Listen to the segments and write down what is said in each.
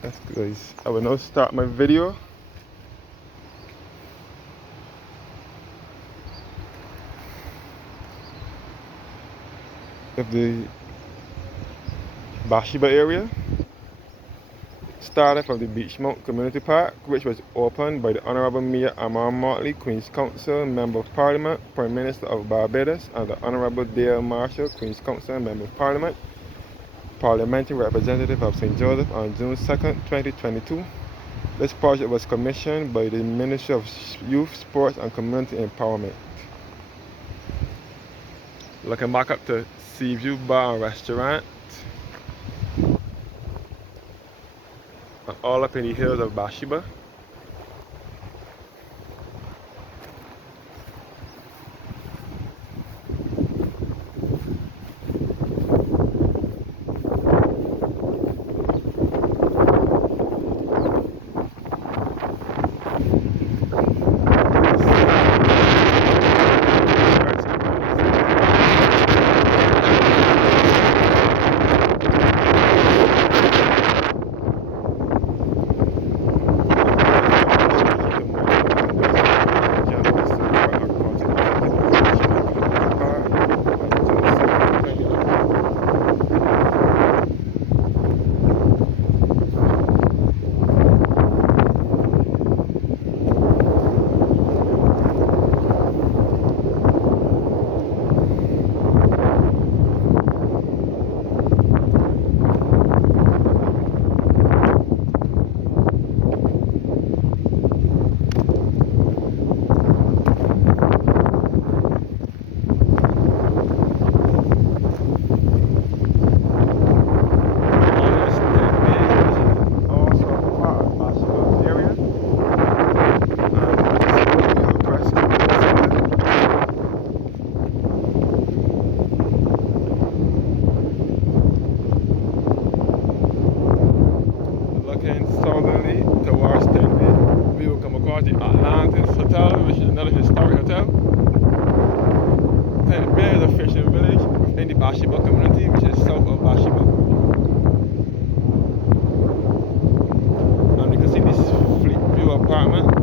Yes guys, I will now start my video of the Bathsheba area, started from the Beachmount Community Park, which was opened by the Honorable Mayor Amar Motley, Queen's Counsel, Member of Parliament, Prime Minister of Barbados, and the Honorable Dale Marshall, Queen's Counsel, Member of Parliament, Parliamentary Representative of St. Joseph on June 2nd, 2022. This project was commissioned by the Ministry of Youth, Sports and Community Empowerment. Looking back up to Seaview Bar and Restaurant, all up in the hills of Bathsheba. Looking southerly towards Tenby, we will come across the Atlantis Hotel, which is another historic hotel. Tenby is a fishing village within the Bathsheba community, which is south of Bathsheba. And you can see these Fleet View apartments.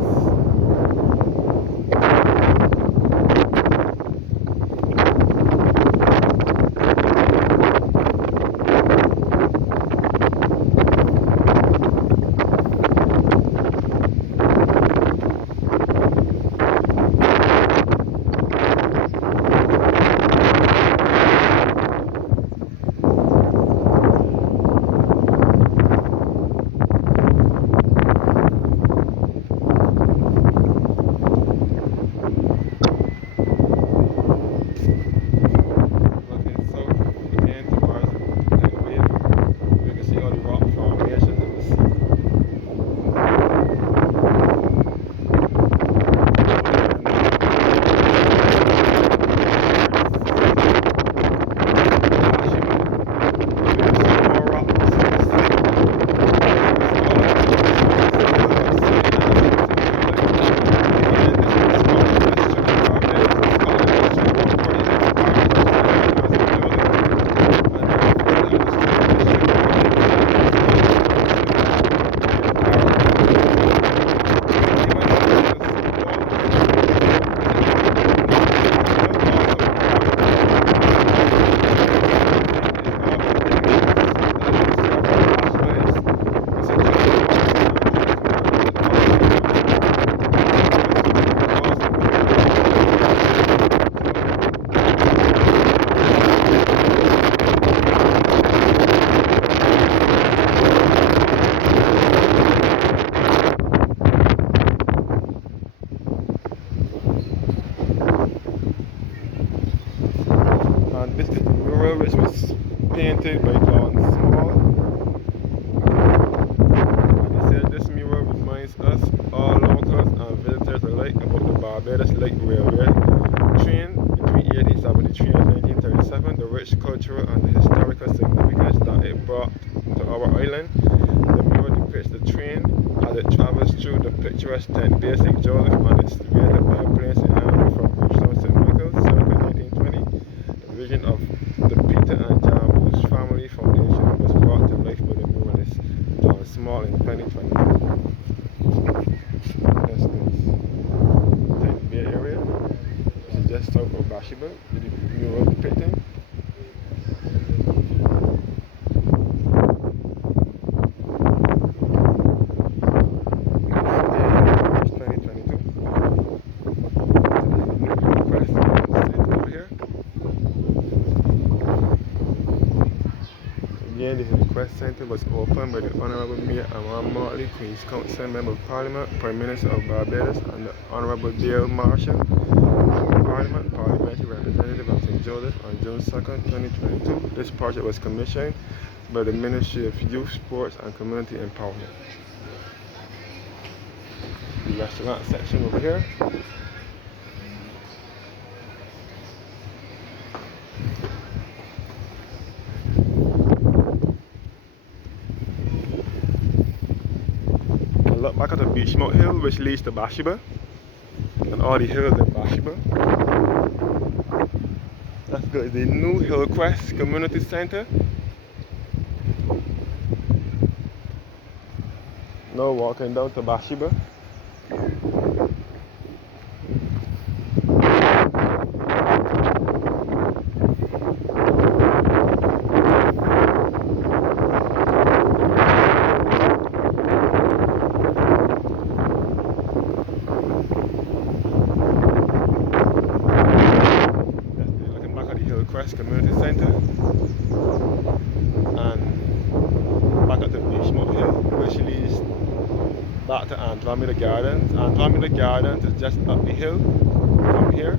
This is the mural which was painted by Don Small. And he said this mural reminds us, all locals and visitors alike, about the Barbados Light Railway train between 1873 and 1937, the rich cultural and historical significance that it brought to our island. The mural depicts the train as it travels through the picturesque St. Joseph and is created by Plains in Andrew from Bridgetown St. Michael's, circa 1920. The vision of the Peter and John Booth's family foundation was brought to life by the muralist or small in 2022. That's this Tent Bay area, which is just south of Bathsheba, with the mural depicting. Again, the request center was opened by the Honorable Mayor Amon Motley, Queen's Council Member of Parliament, Prime Minister of Barbados, and the Honorable Dale Marshall, Parliament, Parliamentary Representative of St. Joseph on June 2nd, 2022. This project was commissioned by the Ministry of Youth, Sports and Community Empowerment. The restaurant section over here. Look back at the Beachmount Hill, which leads to Bathsheba, and all the hills in Bathsheba. Let's go to the new Hillcrest Community Center. Now walking down to Bathsheba. Community Center, and back at the Beachmount Hill, which leads back to Andromeda Gardens. Andromeda Gardens is just up the hill from here,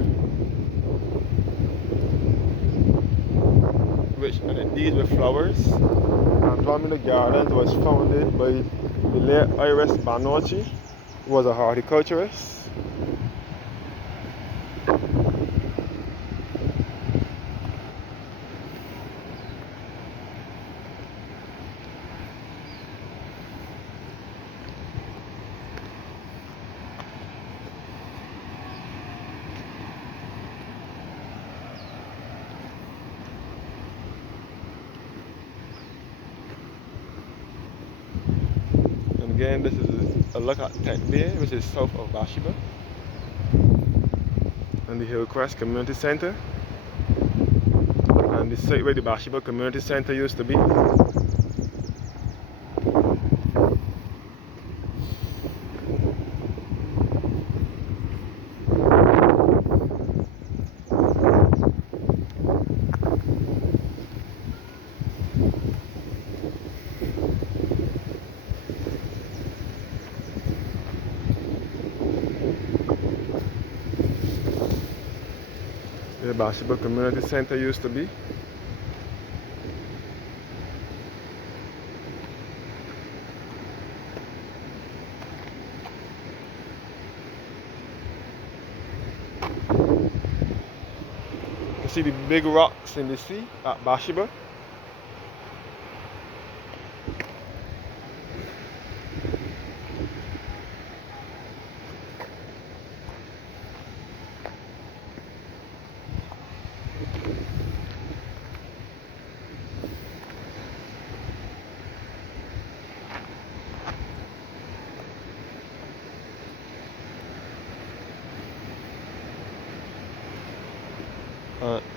and it deals with flowers. Andromeda Gardens was founded by the late Iris Banucci, who was a horticulturist. Again, this is a look at Tent Bay, which is south of Bathsheba, and the Hillcrest Community Center, and the site where the Bathsheba Community Center used to be. The Bathsheba Community Center used to be. You can see the big rocks in the sea at Bathsheba.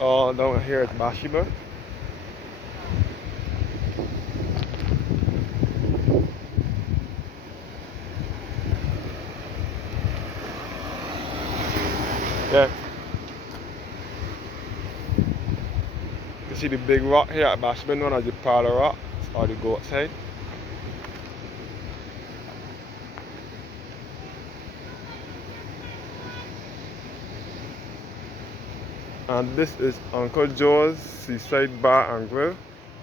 All down here is Bathsheba. Yeah. You can see the big rock here at Bathsheba, known as the Parlor Rock, or the Goat's Head. And this is Uncle Joe's Seaside Bar and Grill,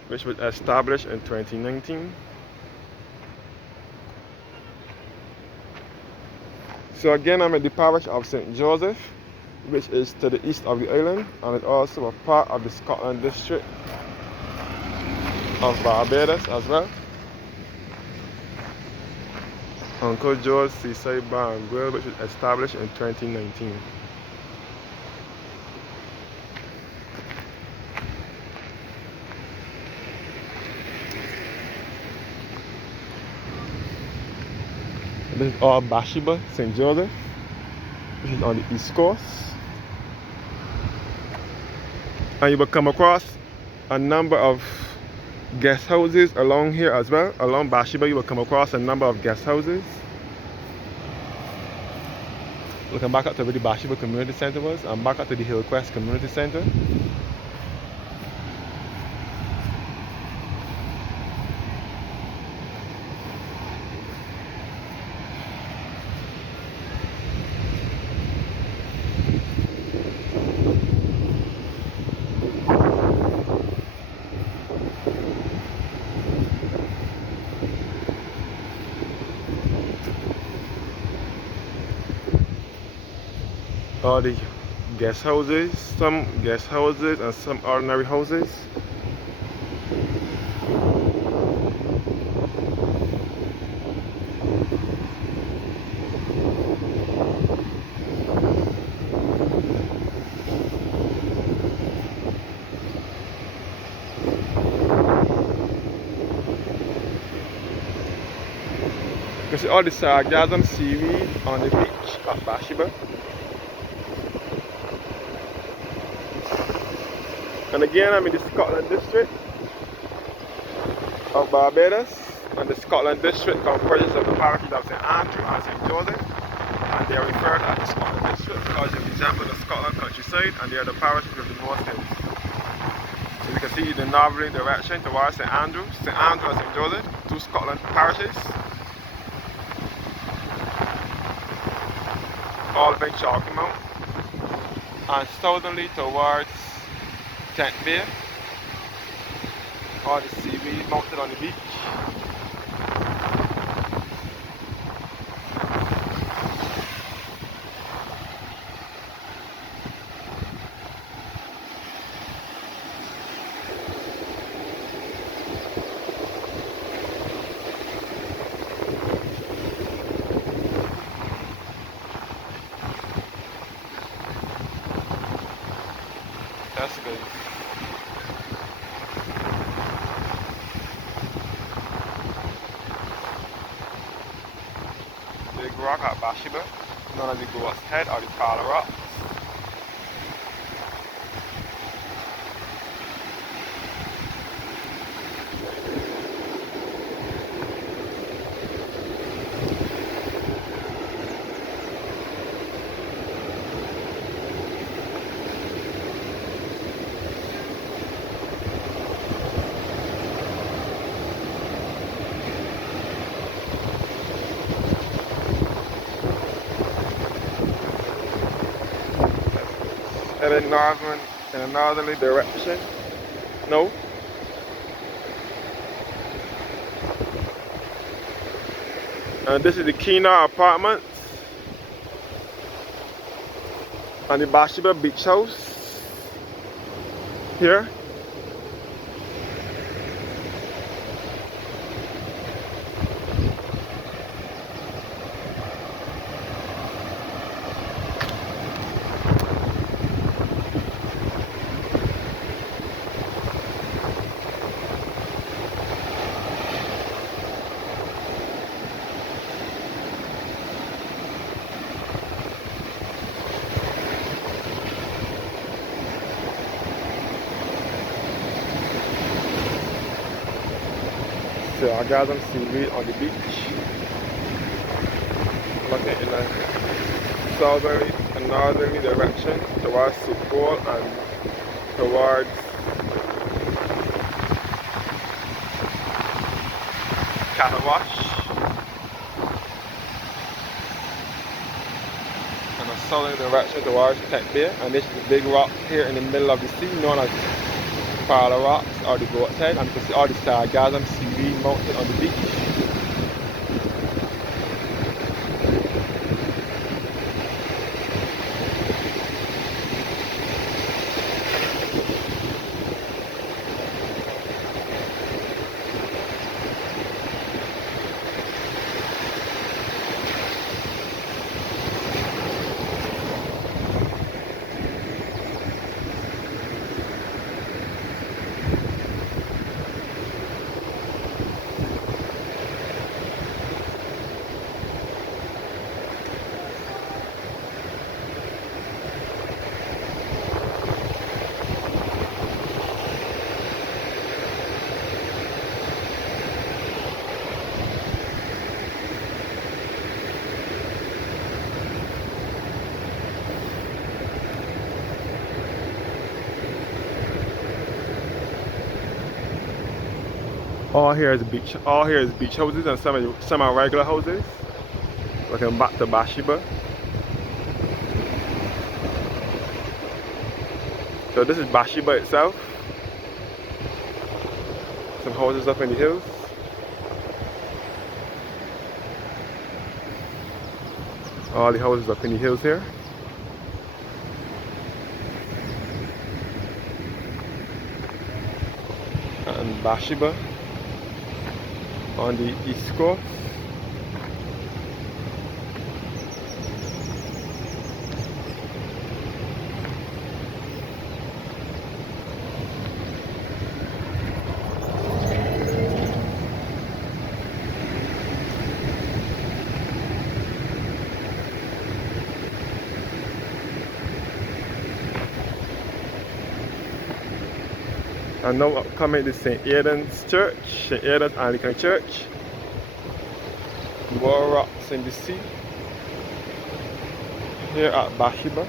which was established in 2019. So again, I'm at the parish of St. Joseph, which is to the east of the island, and it's also a part of the Scotland district of Barbados as well. Uncle Joe's Seaside Bar and Grill, which was established in 2019. This is all Bathsheba, St. Joseph. This is on the East Coast. And you will come across a number of guest houses along here as well. Along Bathsheba, you will come across a number of guest houses. Looking back up to where the Bathsheba Community Center was, and back up to the Hillcrest Community Center. All the guest houses, some guest houses and some ordinary houses. You can see all the sargassum seaweed on the beach of Bathsheba. And again, I'm in the Scotland district of Barbados, and the Scotland district comprises of the parishes of St. Andrew and St. Joseph, and they are referred as the Scotland district because they resemble the Scotland countryside, and they are the parishes of the North Hills. So you can see the northerly direction towards St. Andrew and St. Joseph, two Scotland parishes, all by Chalky Mount, and southerly towards Tent Bay, all the seaweed mounted on the beach. That's good. Big rock at Bathsheba, none of the goat's head or the Kala rocks. In a northerly direction. No. And this is the Kena Apartments and the Bathsheba Beach House here. So I got them seaweed on the beach. Looking in a southerly and northerly direction towards Supol and towards Catawash. And a southerly direction towards Tent Bay. And this is the big rock here in the middle of the sea known as Kala rocks or the goat's head, and you can see all the sargassum seaweed mounted on the beach. All here is beach. All here is beach houses and some are regular houses. Looking back to Bathsheba. So this is Bathsheba itself. Some houses up in the hills. All the houses up in the hills here. And Bathsheba on the east coast. And now coming to St. Aidan's Church, St. Aidan's Anglican Church. More rocks in the sea. Here at Bathsheba.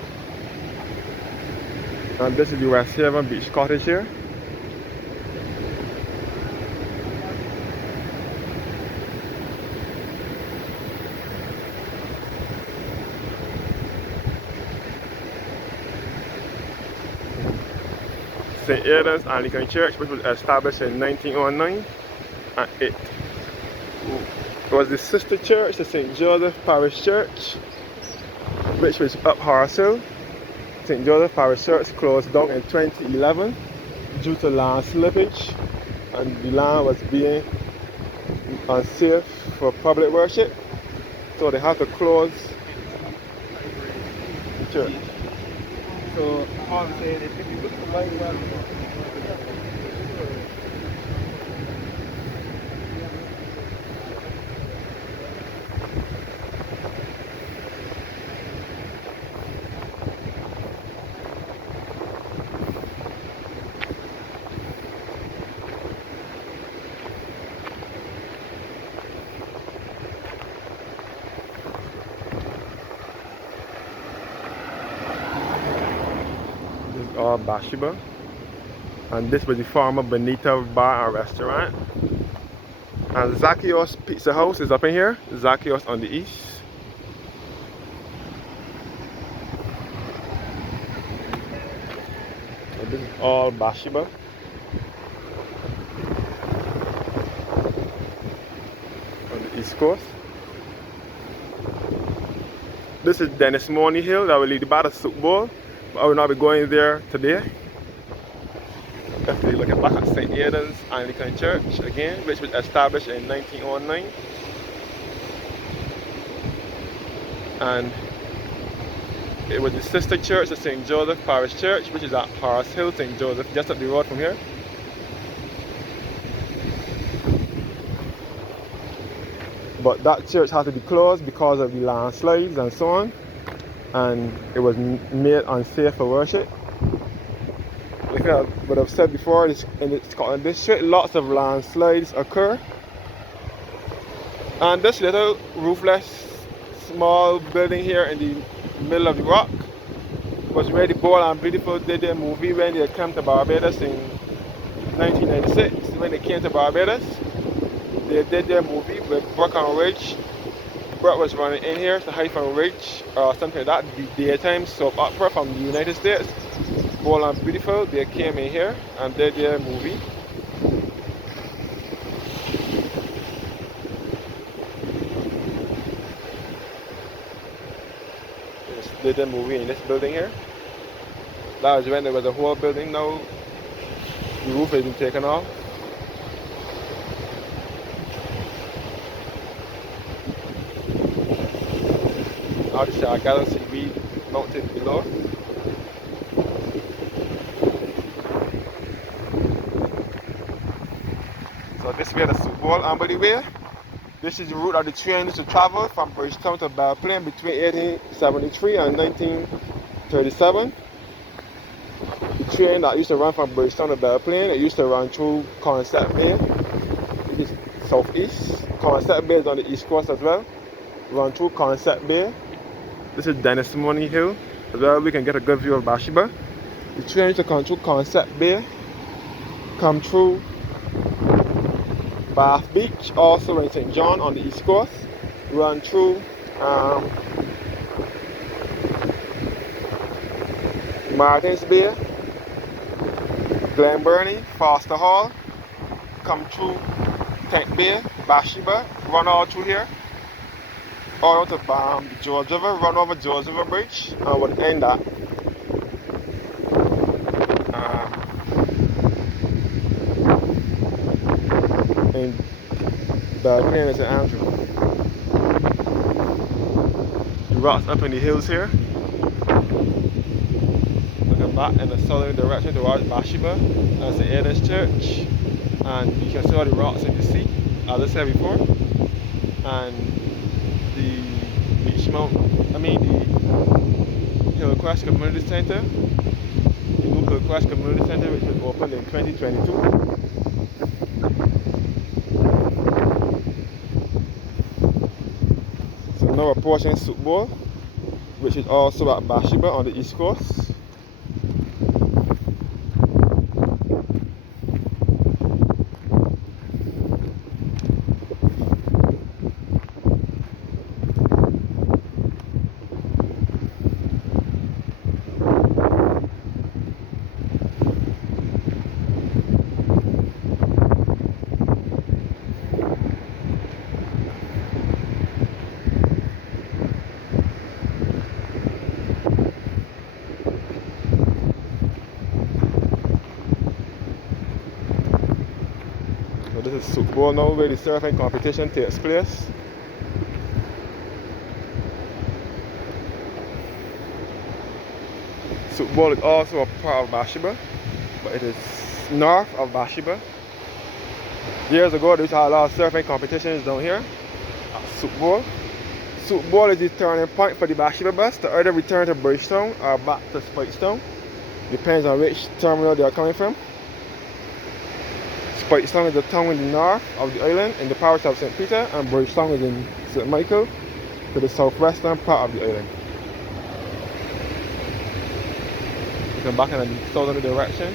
And this is the West Haven Beach Cottage here. St. Aidan's Anglican Church, which was established in 1909, and it was the sister church to St. Joseph Parish Church, which was up Horace Hill. St. Joseph Parish Church closed down in 2011 due to land slippage, and the land was being unsafe for public worship, so they had to close the church. So all I'm saying is if you look at the light well, Bathsheba, and this was the former Bonita Bar and Restaurant. And Zacchaeus Pizza House is up in here. Zacchaeus on the east. And this is all Bathsheba. On the east coast. This is Dennis Morney Hill that will lead by the Super Bowl. I will not be going there today. Definitely looking back at St. Aidan's Anglican Church again, which was established in 1909. And it was the sister church of St. Joseph Parish Church, which is at Horace Hill, St. Joseph, just up the road from here. But that church had to be closed because of the landslides and so on. And it was made unsafe for worship. Like what I've said before, in the Scotland district, lots of landslides occur. And this little roofless small building here in the middle of the rock was where the Bold and Beautiful did their movie when they came to Barbados in 1996. When they came to Barbados, they did their movie with Brock and Ridge. Brett was running in here to Hyphen Ridge or something like that, the daytime soap opera from the United States. Bold and Beautiful, they came in here and did their movie. They did their movie in this building here. That was when there was a whole building. Now the roof has been taken off. Now this is our Galaxy V mounted below. So this way the Super Bowl, and by the way, this is the route of the train used to travel from Bridgetown to Belplain between 1873 and 1937. The train that used to run from Bridgetown to Belplain, it used to run through Concept Bay, which is southeast. Concept Bay is on the east coast as well. Run through Concept Bay. This is Dennis Money Hill as well. We can get a good view of Bathsheba. The train used to come through Concept Bay, come through Bath Beach, also in St. John on the East Coast. Run through Martins Bay, Glen Burnie, Foster Hall, come through Tent Bay, Bathsheba, run all through here, all out to George River, run over George River Bridge, and would end at in Balcony St. Andrew. The rocks up in the hills here. Looking back in the southern direction towards Bathsheba, that's the Elders Church, and you can see all the rocks in the sea, as I said before, and the Hillcrest Community Center, the new Hillcrest Community Center, which was opened in 2022. So now approaching Soup Bowl, which is also at Bathsheba on the East Coast. So this is Soup Bowl now, where the surfing competition takes place. Soup Bowl is also a part of Bathsheba, but it is north of Bathsheba. Years ago, there used to have a lot of surfing competitions down here at Soup Bowl. Soup Bowl is the turning point for the Bathsheba bus to either return to Bridgetown or back to Spikestown. Depends on which terminal they are coming from. Spikestown is the town in the north of the island in the parish of St. Peter, and Bridgetown is in St. Michael, to the southwestern part of the island. Looking back in the southerly direction.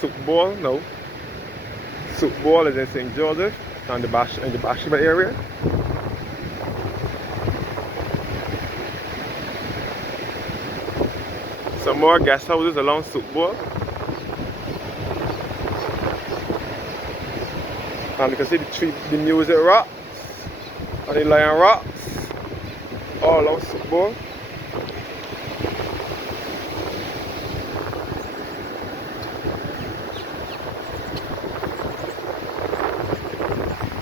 Soup Bowl, no. Soup Bowl is in St. Joseph and in the Bathsheba area. Some more guest houses along Soup Bowl. And you can see the music rocks and the lion rocks all along Soup Bowl.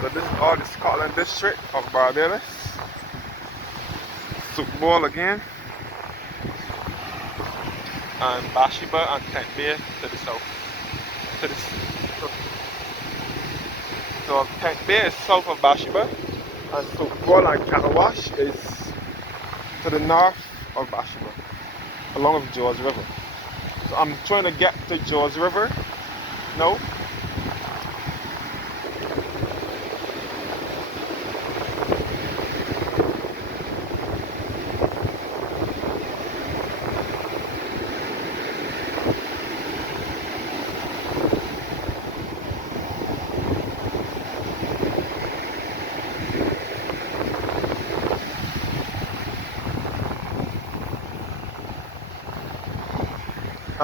So this is all the Scotland district of Barbados. Soup Bowl again. And Bathsheba and Tent Bay to the south. So Tent Bay is south of Bathsheba, and Soup Bowl and Canawash is to the north of Bathsheba, along with George River. So I'm trying to get to George River now.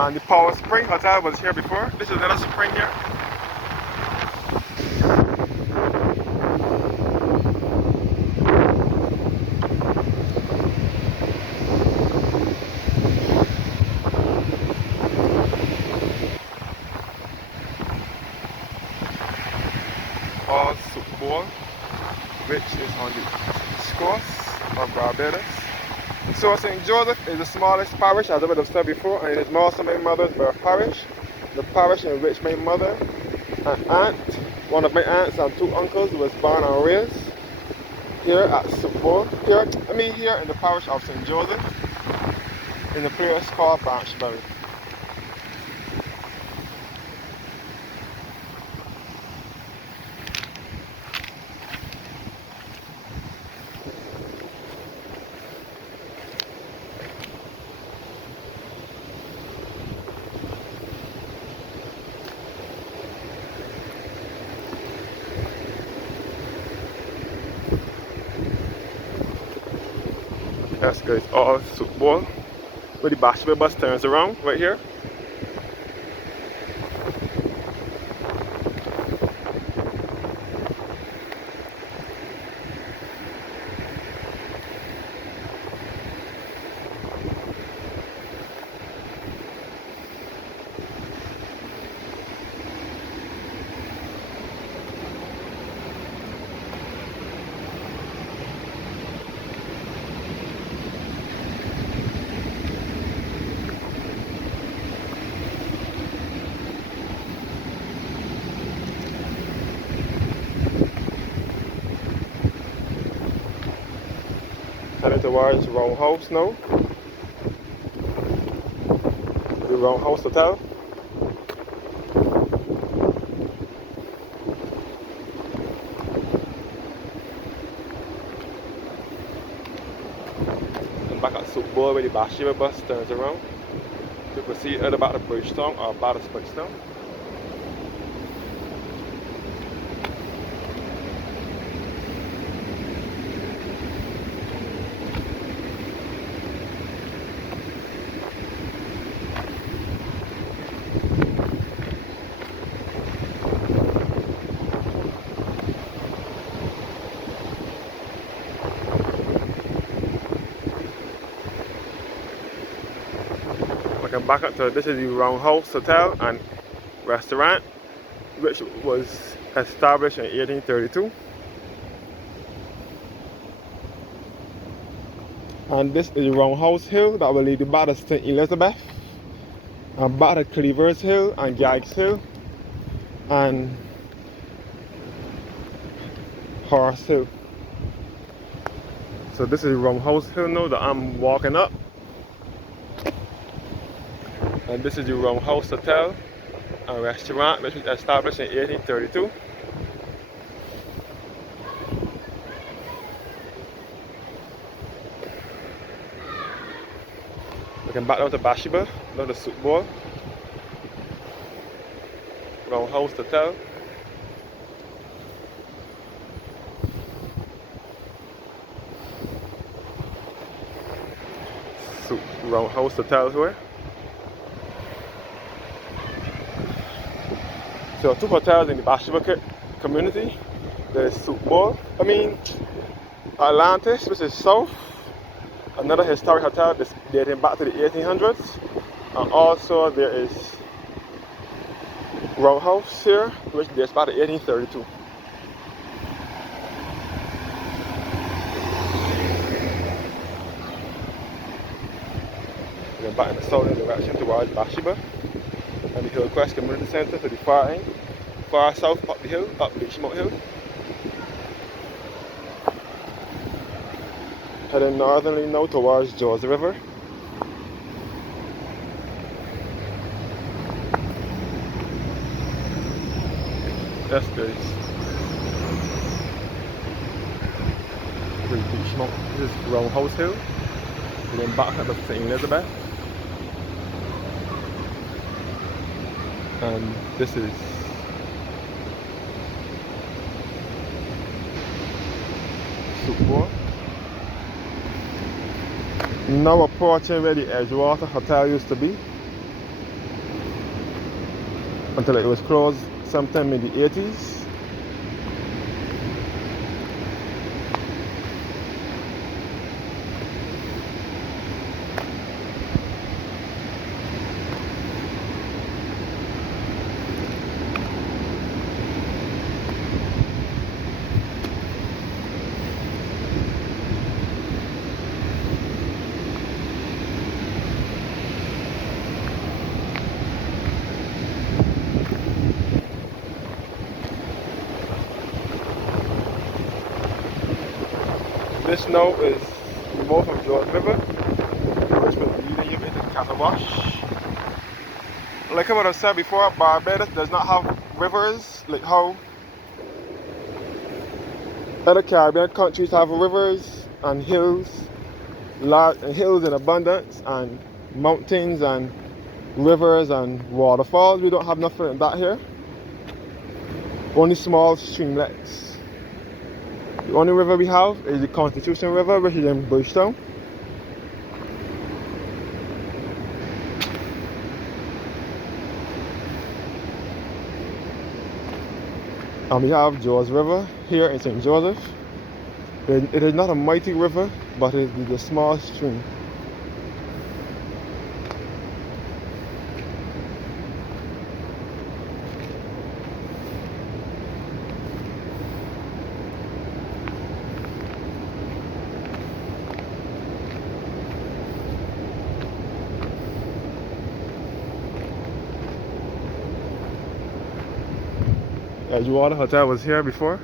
And the Power Spring Hotel was here before. This is another spring here. All Soup Bowl, which is on the east coast of Barbados. So St. Joseph is the smallest parish, as I would have said before, and it is also my mother's birth parish. the parish in which my mother and aunt, one of my aunts and two uncles was born and raised here at Supor, here in the parish of St. Joseph, in the place called Bathsheba. Yes guys, all Supor, where the Bathsheba bus turns around right here. Heading towards Roundhouse now, the Roundhouse Hotel. And back at Supor where the Bathsheba bus turns around to proceed either back to Bridgetown or back to Bridgetown. Looking back up to this is the Roundhouse Hotel and Restaurant, which was established in 1832. And this is the Roundhouse Hill that will lead you back to St. Elizabeth, and back to Cleavers Hill and Gags Hill and Horse Hill. So this is the Roundhouse Hill now that I'm walking up. And this is the Roundhouse Hotel and Restaurant, which was established in 1832. Looking back down to Bathsheba, down to Supor, Roundhouse Hotel. Roundhouse Hotel here. So two hotels in the Bathsheba community. There's Atlantis, which is south. Another historic hotel that's dating back to the 1800s. And also there is Roundhouse here, which dates back to 1832. We're back in the southern direction towards Bathsheba and the Hillcrest Community Center to the far end, far south up the hill, up Beachmount Hill. Heading northerly now towards Jaws River. Yes guys. This is Beachmount, this is Roundhouse Hill. And then back up to St. Elizabeth. And this is Supor. Now approaching where the Edgewater Hotel used to be, until it was closed sometime in the 80s. This now is the mouth of George River, which will lead you into Catawash. Like I said before, Barbados does not have rivers like how other Caribbean countries have rivers and hills, hills in abundance, and mountains and rivers and waterfalls. We don't have nothing like that here. Only small streamlets. The only river we have is the Constitution River, which is in Bridgetown. And we have George River here in St. Joseph. It is not a mighty river, but it is a small stream. Edgewater Hotel was here before.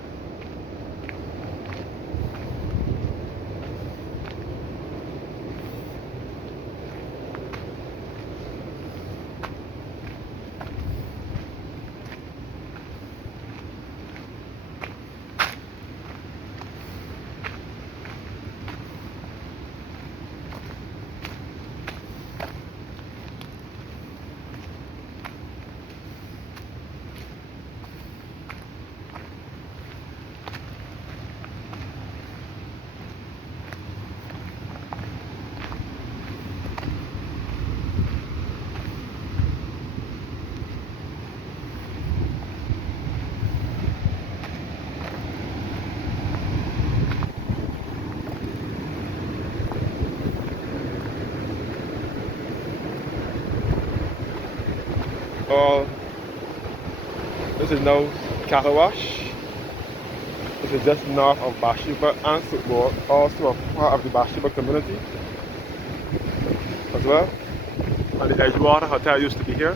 This is now Catawash. This is just north of Bathsheba and football, also a part of the Bathsheba community as well. And the Edgewater Hotel used to be here.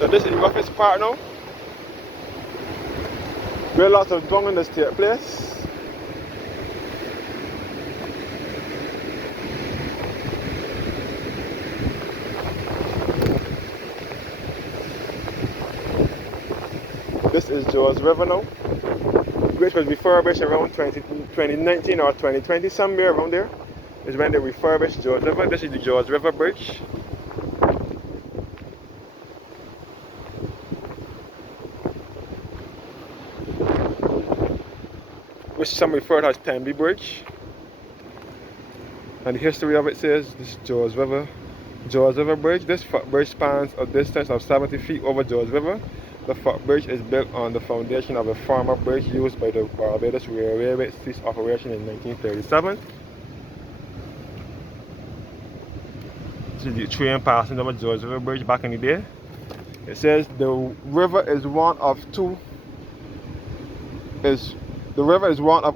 So this is the roughest part now, where lots of drunkenness take place. This is George River now, which was refurbished around 2019 or 2020, somewhere around there is when they refurbished George River. This is the George River Bridge. Which some refer to as Tenby Bridge. And the history of it says this is George River Bridge. This footbridge spans a distance of 70 feet over George River. The footbridge is built on the foundation of a former bridge used by the Barbados Railway, which ceased operation in 1937. This is the train passing over George River Bridge back in the day. It says the river is one of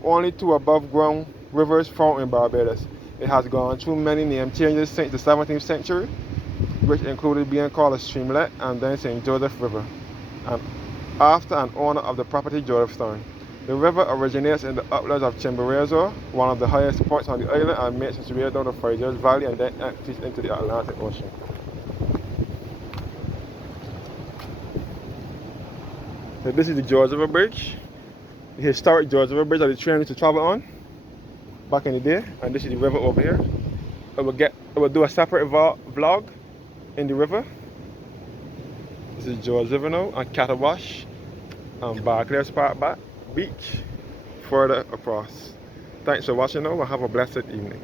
only two above ground rivers found in Barbados. It has gone through many name changes since the 17th century, which included being called a streamlet and then St. Joseph River, and after an owner of the property, Josephstown. The river originates in the uplands of Chimborazo, one of the highest points on the island, and makes its way down the Fraser's Valley and then empties into the Atlantic Ocean. So this is the George River Bridge, the historic George River Bridge that the train used to travel on back in the day, and this is the river over here. I will do a separate vlog in the river. This is George River now, and Catawash and Barclays Park Beach further across. Thanks for watching now, and have a blessed evening.